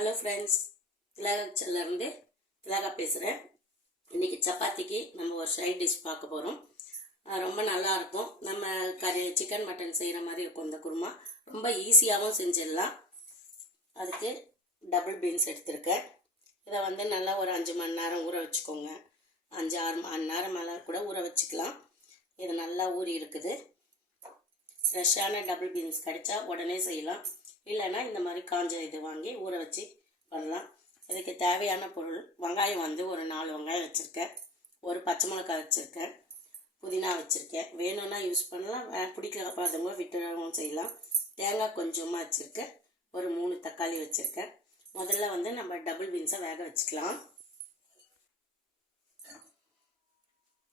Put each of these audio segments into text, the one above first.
Hello friends, திலாகச்சிலேருந்து திலாகா பேசுகிறேன். இன்றைக்கி சப்பாத்திக்கு நம்ம ஒரு சைட் டிஷ் பார்க்க போகிறோம். ரொம்ப நல்லாயிருக்கும். நம்ம சிக்கன் மட்டன் செய்கிற மாதிரி இருக்கும். இந்த குருமா ரொம்ப ஈஸியாகவும் செஞ்சிடலாம். அதுக்கு டபுள் பீன்ஸ் எடுத்திருக்கேன். இதை நல்லா ஒரு 5 மணி நேரம் ஊற வச்சுக்கோங்க. 5-6 மணி நேரம் மேலே கூட ஊற வச்சுக்கலாம். இது நல்லா ஊறி இருக்குது. ஃப்ரெஷ்ஷான டபுள் பீன்ஸ் கிடைச்சா உடனே செய்யலாம். இல்லைன்னா இந்த மாதிரி காஞ்ச இது வாங்கி ஊற வச்சு பண்ணலாம். இதுக்கு தேவையான பொருள்: வெங்காயம் ஒரு 4 வெங்காயம் வச்சுருக்கேன், ஒரு பச்சை மிளகாய் வச்சுருக்கேன், புதினா வச்சுருக்கேன். வேணும்னா யூஸ் பண்ணலாம், பிடிக்காதவங்க விட்டுறவும் செய்யலாம். தேங்காய் கொஞ்சமாக வச்சுருக்கேன், ஒரு 3 தக்காளி வச்சுருக்கேன். முதல்ல நம்ம டபுள் பீன்ஸை வேக வச்சுக்கலாம்.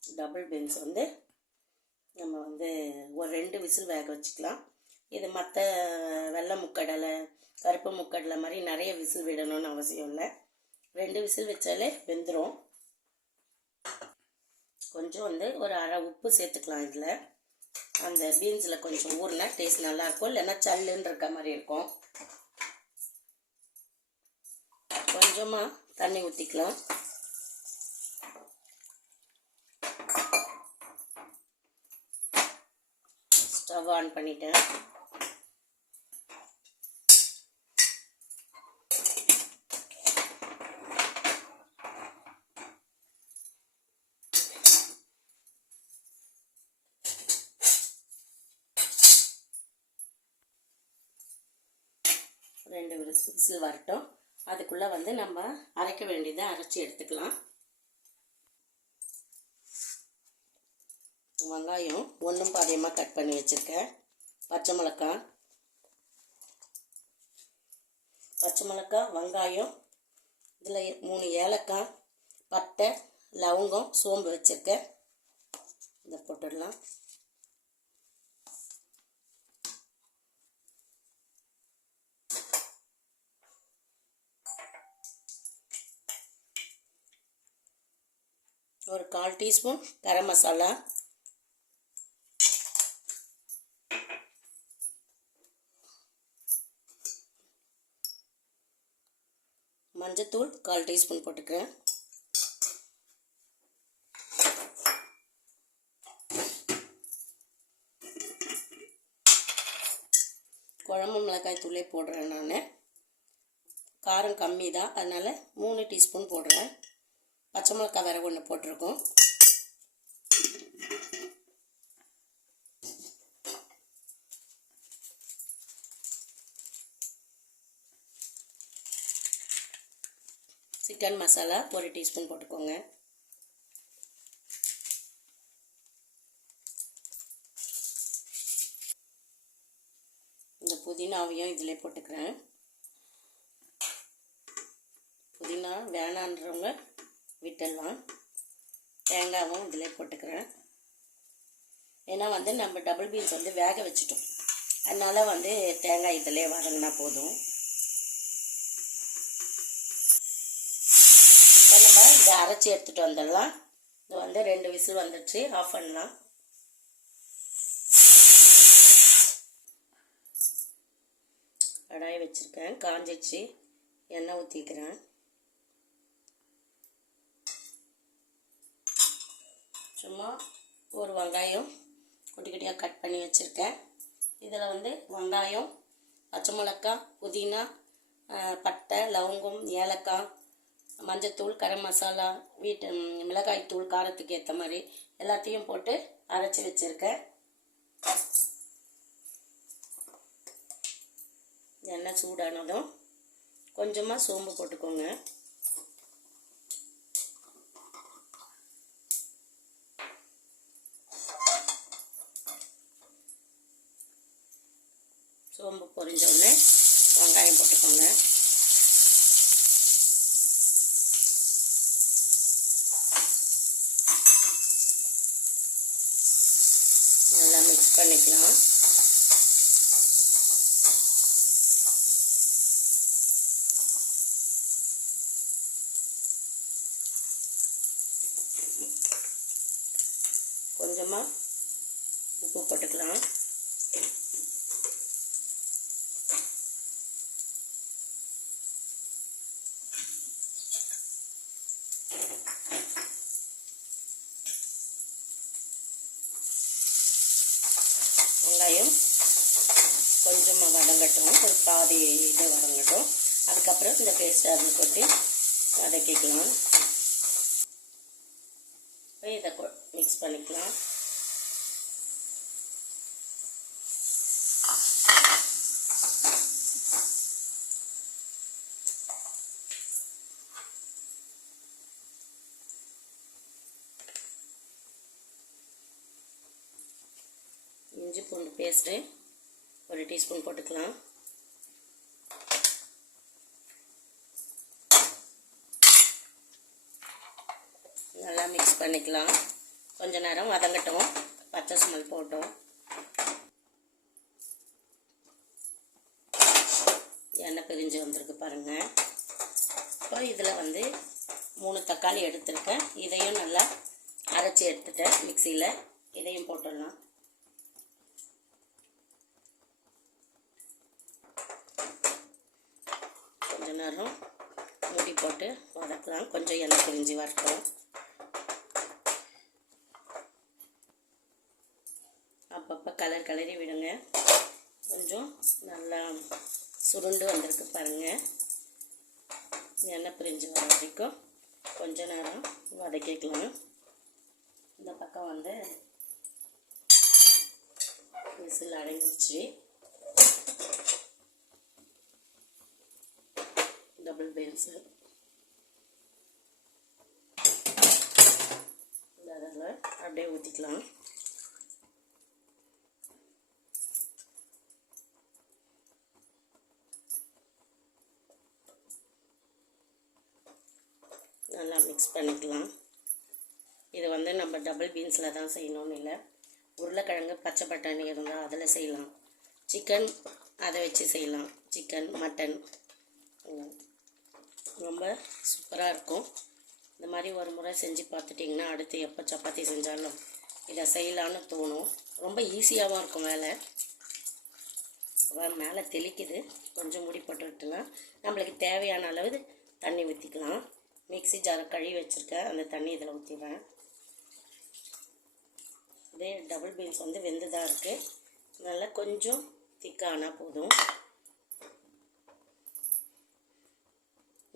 டபுள் பீன்ஸ் நம்ம ஒரு 2 விசில் வேக வச்சுக்கலாம். இது மற்ற வெள்ளை முக்கடலை, கருப்பு முக்கடலை மாதிரி நிறைய விசில் விடணும்னு அவசியம் இல்லை. 2 விசில் வச்சாலே வெந்துடும். கொஞ்சம் ஒரு அரை உப்பு சேர்த்துக்கலாம். இதில் அந்த பீன்ஸில் கொஞ்சம் ஊறினா டேஸ்ட் நல்லாயிருக்கும். இல்லைன்னா சல்லுன்னு இருக்க மாதிரி இருக்கும். கொஞ்சமாக தண்ணி ஊற்றிக்கலாம். ஸ்டவ் ஆன் பண்ணிட்டேன். ரெண்டு விசில் வரட்டும். அதுக்குள்ளே நம்ம அரைக்க வேண்டியதை அரைச்சி எடுத்துக்கலாம். வெங்காயம் 1 பாதியமாக கட் பண்ணி வச்சுருக்கேன். பச்சை மிளகாய், வெங்காயம், இதில் 3 ஏலக்காய், பட்டை, லவங்கம், சோம்பு வச்சுருக்கேன். இதை போட்டுடலாம். ஒரு 1/4 டீஸ்பூன் கரம் மசாலா, மஞ்சத்தூள் 1/4 டீஸ்பூன் போட்டுக்கிறேன். குழம்பு மிளகாய் தூளே போடுறேன். நான் காரம் கம்மி தான், அதனால் 3 டீஸ்பூன் போடுறேன். பச்சை மிளகாய் வேறு 1 போட்டிருக்கோம். சிக்கன் மசாலா 1 டீஸ்பூன் போட்டுக்கோங்க. இந்த புதினாவையும் இதிலே போட்டுக்கிறேன். புதினா வேணான்றவங்க விட்டுடலாம். தேங்காயும் இதிலே போட்டுக்கிறேன். ஏன்னா நம்ம டபுள் பீன்ஸ் வேக வச்சுட்டோம். அதனால் தேங்காய் இதிலே வதங்கினா போதும். இப்போ நம்ம இதை அரைச்சி எடுத்துகிட்டு வந்துடலாம். இது 2 விசில் வந்துடுச்சு. ஆஃப் பண்ணலாம். கடாயை வச்சுருக்கேன், காஞ்சிச்சு. எண்ணெய் ஊற்றிக்கிறேன். சும்மா ஒரு வெங்காயம் குட்டி குட்டியாக கட் பண்ணி வச்சுருக்கேன். இதில் வெங்காயம், பச்சை மிளகாய், புதினா, பட்டை, லவங்கம், ஏலக்காய், மஞ்சத்தூள், கரம் மசாலா, வீட்டு மிளகாய் தூள் காரத்துக்கு ஏற்ற மாதிரி எல்லாத்தையும் போட்டு அரைச்சி வச்சுருக்கேன். எண்ணெய் சூடானதும் கொஞ்சமாக சோம்பு போட்டுக்கோங்க. சோம்பு பொரிஞ்ச உடனே வெங்காயம் போட்டுக்கோங்க. நல்லா மிக்ஸ் பண்ணிக்கலாம். கொஞ்சமாக உப்பு போட்டுக்கலாம். வெங்காயம் கொஞ்சமாக வதங்கட்டும், ஒரு பாதி இது வதங்கட்டும். அதுக்கப்புறம் இந்த பேஸ்ட்டை அதில் கொட்டி வதக்கிக்கலாம். இதை மிக்ஸ் பண்ணிக்கலாம். இஞ்சி பூண்டு பேஸ்ட்டு 1 டீஸ்பூன் போட்டுக்கலாம். நல்லா மிக்ஸ் பண்ணிக்கலாம். கொஞ்ச நேரம் வதங்கட்டும், பச்சை ஸ்மெல் போட்டோம். எண்ணெய் பிரிஞ்சு வந்திருக்கு பாருங்கள். இப்போ இதில் வந்து 3 தக்காளி எடுத்துருக்கேன். இதையும் நல்லா அரைச்சி எடுத்துட்டேன் மிக்சியில். இதையும் போட்டுடலாம். கொஞ்ச நேரம் மூடி போட்டு வதக்கலாம். கொஞ்சம் எண்ணெய் பிரிஞ்சு வரட்டும். அப்பப்போ கிளறி விடுங்க. கொஞ்சம் நல்லா சுருண்டு வந்திருக்கு பாருங்கள். எண்ணெய் பிரிஞ்சு வர வரைக்கும் கொஞ்ச நேரம் வதக்கிக்கலாம். இந்த பக்கம் வந்து விசில் அடங்கிடுச்சு. டபுள் பீன்ஸு அதில் அப்படியே ஊற்றிக்கலாம். நல்லா மிக்ஸ் பண்ணிக்கலாம். இது வந்து நம்ம டபுள் பீன்ஸில் தான் செய்யணும்னு இல்லை. உருளைக்கிழங்கு பச்சை பட்டாணி இருந்தால் அதில் செய்யலாம். சிக்கன் அதை வச்சு செய்யலாம். சிக்கன் மட்டன் ரொம்ப சூப்பராக இருக்கும். இந்த மாதிரி ஒரு முறை செஞ்சு பார்த்துட்டிங்கன்னா அடுத்து எப்போ சப்பாத்தி செஞ்சாலும் இதை செய்யலான்னு தோணும். ரொம்ப ஈஸியாகவும் இருக்கும் வேலை. மேலே தெளிக்குது. கொஞ்சம் மூடி போட்டுக்கிட்டுனா நம்மளுக்கு தேவையான அளவு தண்ணி ஊற்றிக்கலாம். மிக்ஸி ஜாரை கழுவி வச்சுருக்கேன், அந்த தண்ணி இதில் ஊற்றிடுறேன். இதே டபுள் பீன்ஸ் வந்து வெந்து தான் இருக்குது. நல்லா கொஞ்சம் திக்கானால் போதும்.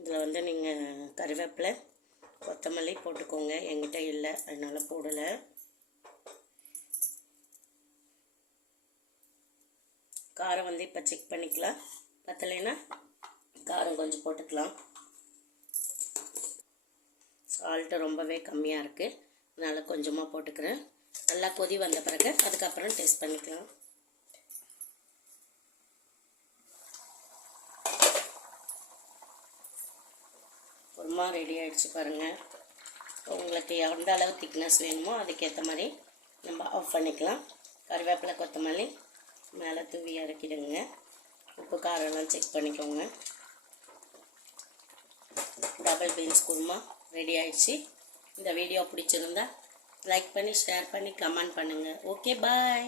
இதில் வந்து நீங்கள் கருவேப்பிலை கொத்தமல்லி போட்டுக்கோங்க. என்கிட்ட இல்லை, அதனால் போடலை. காரம் வந்து இப்போ செக் பண்ணிக்கலாம். பத்தலைன்னா காரம் கொஞ்சம் போட்டுக்கலாம். சால்ட்டு ரொம்பவே கம்மியாக இருக்குது, அதனால் கொஞ்சமாக போட்டுக்கிறேன். நல்லா கொதி வந்த பிறகு அதுக்கப்புறம் டேஸ்ட் பண்ணிக்கலாம். குருமா ரெடி ஆகிடுச்சு பாருங்கள். உங்களுக்கு எந்த அளவு திக்னஸ் வேணுமோ அதுக்கேற்ற மாதிரி நம்ம ஆஃப் பண்ணிக்கலாம். கருவேப்பிலை கொத்தமல்லி மேலே தூவி இறக்கிடுங்க. உப்பு காரெல்லாம் செக் பண்ணிக்கோங்க. டபுள் பீன்ஸ் குருமா ரெடி ஆகிடுச்சு. இந்த வீடியோ பிடிச்சிருந்தா லைக் பண்ணி ஷேர் பண்ணி கமெண்ட் பண்ணுங்கள். ஓகே, பாய்.